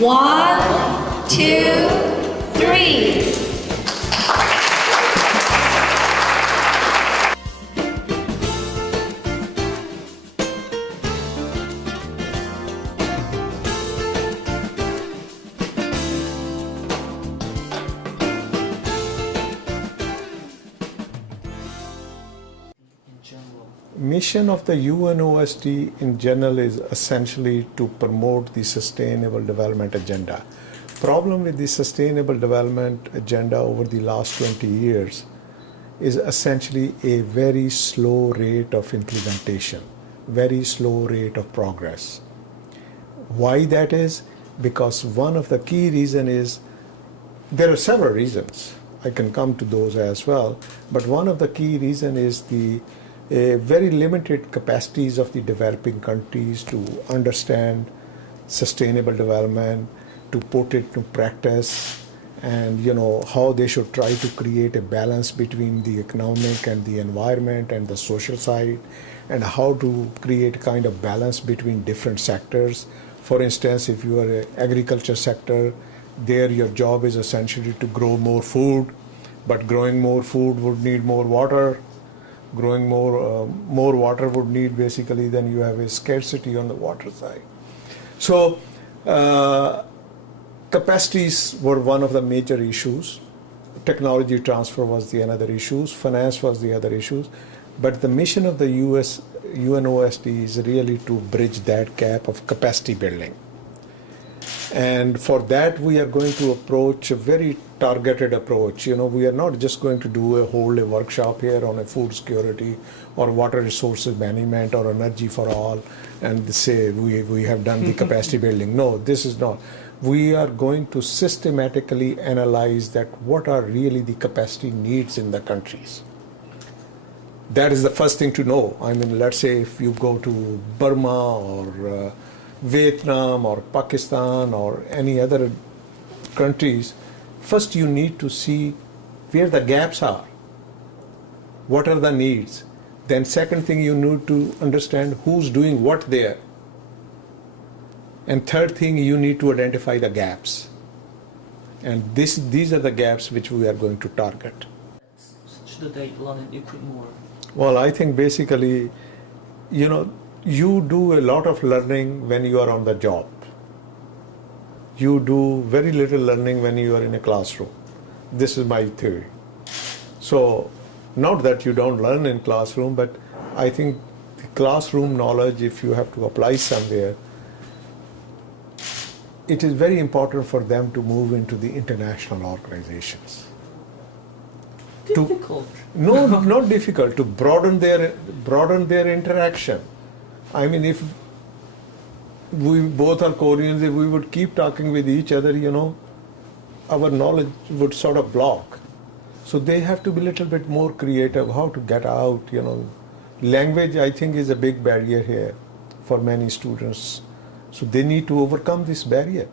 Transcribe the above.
1, 2, 3. Mission of the UNOSD in general is essentially to promote the Sustainable Development Agenda. Problem with the Sustainable Development Agenda over the last 20 years is essentially a very slow rate of implementation, very slow rate of progress. Why that is? Because one of the key reasons is, there are several reasons, I can come to those as well, but one of the key reasons is the very limited capacities of the developing countries to understand sustainable development, to put it to practice, and how they should try to create a balance between the economic and the environment and the social side, and how to create kind of balance between different sectors. For instance, if you are an agriculture sector, there your job is essentially to grow more food, but growing more food would need more water. Growing more water would need, basically, then you have a scarcity on the water side. So capacities were one of the major issues. Technology transfer was the another issues. Finance was the other issues. But the mission of the UNOSD is really to bridge that gap of capacity building. And for that, we are going to approach a very targeted approach. We are not just going to hold a workshop here on a food security or water resources management or energy for all and say we have done the capacity building. No, this is not. We are going to systematically analyze that what are really the capacity needs in the countries. That is the first thing to know. I mean, let's say if you go to Burma or Vietnam or Pakistan or any other countries, first you need to see where the gaps are, what are the needs. Then second thing, you need to understand who's doing what there. And third thing, you need to identify the gaps. And these are the gaps which we are going to target. Should they learn it more? Well, I think basically, you do a lot of learning when you are on the job. You do very little learning when you are in a classroom. This is my theory. So, not that you don't learn in classroom, but I think the classroom knowledge, if you have to apply somewhere, it is very important for them to move into the international organizations. Difficult? No, not difficult. To broaden their interaction. I mean, if we both are Koreans, if we would keep talking with each other, our knowledge would sort of block. So they have to be a little bit more creative, how to get out, Language, I think, is a big barrier here for many students. So they need to overcome this barrier.